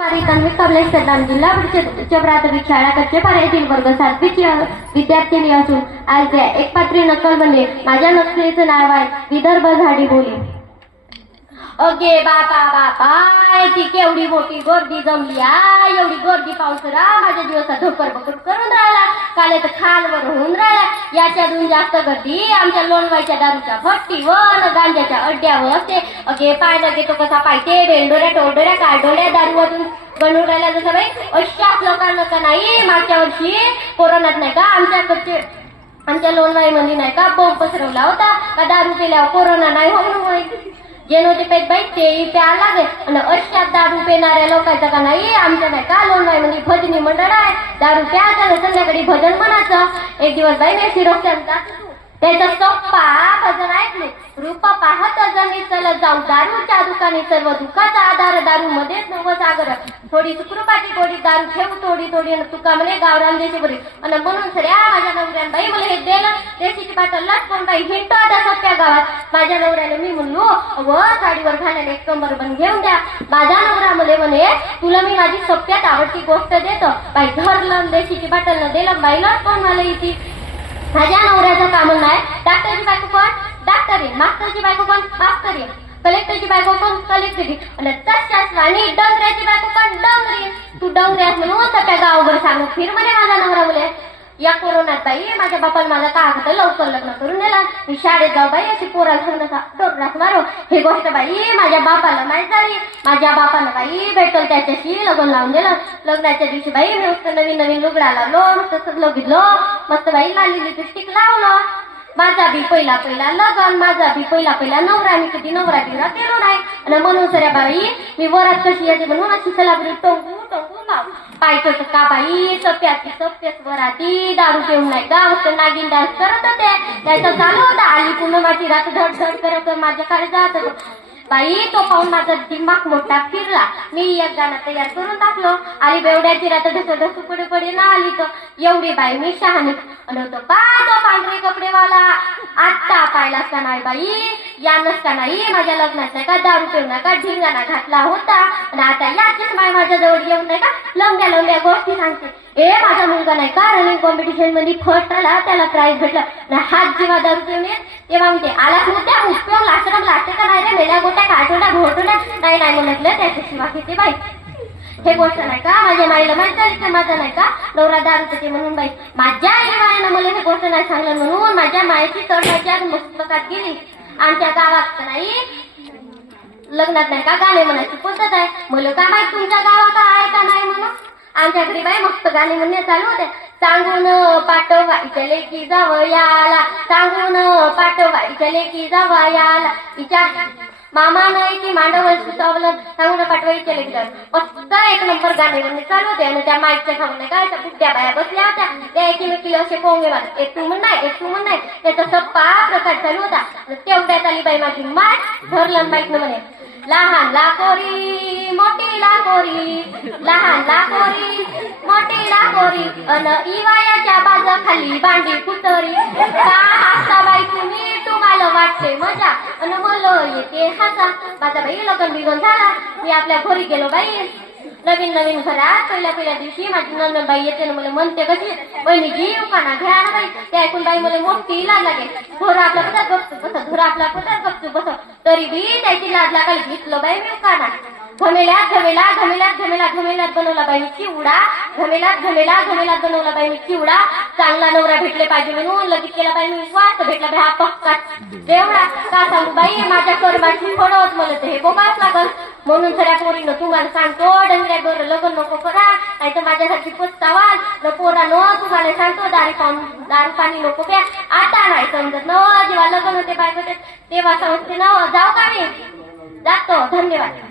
हमारी तन्वी कमलेश सदाम जिल्हा परिषद उच्च प्राथमिक शाळा कच्चेपारा येथील वर्ग 7वीची विद्यार्थिनी असून आज त्या एकपात्री नक्कलमध्ये माझ्या नक्कलीचं नाव आहे विदर्भ झाडी बोली. अगे बापा बापा ती केवढी मोठी गर्दी जमली आ, एवढी गर्दी पावसरा माझ्या दिवसा धोकर बकर करून राहिला, काल तर खालवर होऊन राहिला. याच्यातून जास्त गर्दी आमच्या लोणवायच्या दारूच्या भट्टीवर गांजाच्या अड्ड्यावर असते. अगे पाहिलं गे तो कसा पाहिजे बेंडोऱ्या टोडोऱ्या काढोऱ्या दारूवरून बनवून राहिला जसं बाई. अशाच लोकांना का नाही मागच्या वर्षी कोरोनात नाही का आमच्या लोणवाई मध्ये नाही का बॉम्ब पसरवला होता का दारू पेल्यावर कोरोना नाही हो म्हणून जे नव्हते पेट बाई ते प्या लागेल. आणि अशात दारू पेणाऱ्या लोकांचं का नाही आमच्या नाही का लोणवाई मध्ये भजनी मंडळ आहे. दारू प्यायचं संध्याकाळी भजन म्हणायचं. एक दिवस बाई मी शिरस्त्यानं जात होतो, त्याचा सोप्पा भजन ऐकले. रूप पाहत जणी चल जाऊ दारूच्या दुकानी, सर्व दुःखाचा आधार दारू मध्येच नव सागर. थोडी सुखरूपाची गोडी दारू ठेव थोडी थोडी तुका म्हणे गावरान देशी बरी. आणि म्हणून सऱ्या माझ्या नवऱ्यानं बाई मला हे दिलं देशीची बाटल लटकून बाई हिंडतो आता सोप्या गावात. माझ्या नवऱ्याने मी म्हणलो व साडीवर घालायला एक कंबर बंद घेऊन द्या. माझा नवरा मला म्हणे तुला मी माझी सोप्यात आवडती गोष्ट देतो. बाई धरलं देशीची बाटल न दिलं बाई लटकून मला येते. माझ्या नवऱ्याचं काम नाही डॉक्टरची बायको कोण डॉक्टर आहे, मास्टरची बायको कोण मास्टर आहे, कलेक्टरची बायको कोण कलेक्टरी आणि तशाच आणि डोंगऱ्याची बायको कोण डोंगरी. तू डोंगऱ्यात म्हणून त्या गावभर सांगू फिर म्हणे माझा नवरा मुले. या कोरोनात बाई माझ्या बापाला माझा का होतं लवकर लग्न करून नेला. मी शाळेत जाऊ बाई अशी पोराला सांगता डोररास मारो. ही गोष्ट बाई माझ्या बापाला माहीत झाली. माझ्या बापानं बाई भेटल त्याच्याशी लग्न लावून दिलं. लग्नाच्या दिवशी बाई मी मस्त नवीन नवीन लुगडा लावलो, मस्त सगळं घेतलं, मस्त बाई लाली लिपस्टिक लावलं. माझा बी पहिला लग्न, माझा बी पहिला नवरा. मी कधी नवरा बिवरा केलो नाही. आणि म्हणून सऱ्या बाई मी वरात कशी येते म्हणून अशी सलाबरी टोंगू लाव पायचं का बाई सप्यास वराती दारू पिऊन नाही का मस्त नागिन डान्स करत होते. त्याचं चालू होता आली पूर्णमाची रात धड धड करत माझ्याकडे जात होतो. बाई तो पाहून माझा दिमाग मोठा फिरला. मी एक गाणं तयार करून टाकलो. आली बेवड्याची रात ढसू पडे ना आली तर एवढी बाई मी शहाणी. आणि तो पांढरे कपडेवाला आत्ता पाहिलाच का नाही बाई यानच का नाही माझ्या लग्नात नाही का दारू पिऊन नाही का ढिंगाणा घातला होता. आणि आता याचीच माय माझ्या जवळ येऊन नाही का लंब्या गोष्टी सांगते. माझा मुलगा नाही का रनिंग कॉम्पिटिशन मध्ये फर्स्ट आला, त्याला प्राइज भेटलं. हात जेव्हा दारू पिऊन येत तेव्हा म्हणते आला मुद्द्या उपयोग लागते का नाही रे मेल्या गोट्या काटोड्या घोटोड्या नाही म्हटलं त्याच्या शिवा किती बाई. हे गोष्ट नाही का माझ्या माईला माहित झाली माझा नाही का नवरा दारू पिते म्हणून बाई. माझ्या आई मायानं मला हे गोष्ट नाही सांगलं म्हणून माझ्या मायाची चढ आज मस्तकात गेली. आमच्या गावात नाही लग्नात नाही का गाणे म्हणायची पद्धत आहे. मला का माहित तुमच्या गावात आहे का नाही म्हणून. आमच्या घरी बाई मस्त गाणे म्हणणे चालू होते. सांगून पाठवायच्या लेकी जावयाला, सांगून पाठवायच्या लेकी जावयाला, तिच्या मामा नाही की मांडवल सुचवलं सांगून पाठवायच्या लेकी जावं. मस्त एक नंबर गाणे म्हणणे चालू होते. आणि त्या माईकच्या खाऊन काय त्या बुद्ध्या बाया बसल्या होत्या. त्या एकीमेकीला असे कोंगे मारत एक तू म्हण नाही त्याचा सप्पा प्रकार चालू होता. तेवढ्यात आली बाई माझी माय धरलं बाईक म्हणे लहान लाकोरी मोठी लाकोरी, लहान लाकोरी मोठी लाकोरी अन इवायाच्या बाजा खाली बांडी कुतरी. का हसता बाई तुम्हाला वाटते मजा अन मला येते हसा. माझा बाई लग्न बिगन झाला. मी आपल्या घरी गेलो बाई. नवीन घरात पहिल्या दिवशी माझी नंदन बाई येते ना मला म्हणते कशी बहिणी जीव काना घ्या ना बाई. ते ऐकून बाई मला मोठी लाज लागे. धोरा आपला पदार गपचू बस तरी बी त्याची लाज लागायला घेतलं बाई मी काना. घमेल्यात बनवला बाई मी चिवडा. घमेल्यात बनवला बाई मी चिवडा. चांगला नवरा भेटले पाहिजे म्हणून लगेच केला बाई मी वाच भेटला बाई हा पक्का तेवढा. का सांगू बाई माझ्या कर्माची फळत मला ते हे बोगाच लागल. म्हणून सगळ्या पोरीनं तुम्हाला सांगतो डंगऱ्या गोर लग्न नको करा नाही तर माझ्यासाठी पुस्तवाल न पोरा न तुम्हाला सांगतो दारू पाणी नको प्या. आता नाही समजत न जेव्हा लग्न होते बायकोते तेव्हा समजते न जाऊ का मी जातो. धन्यवाद.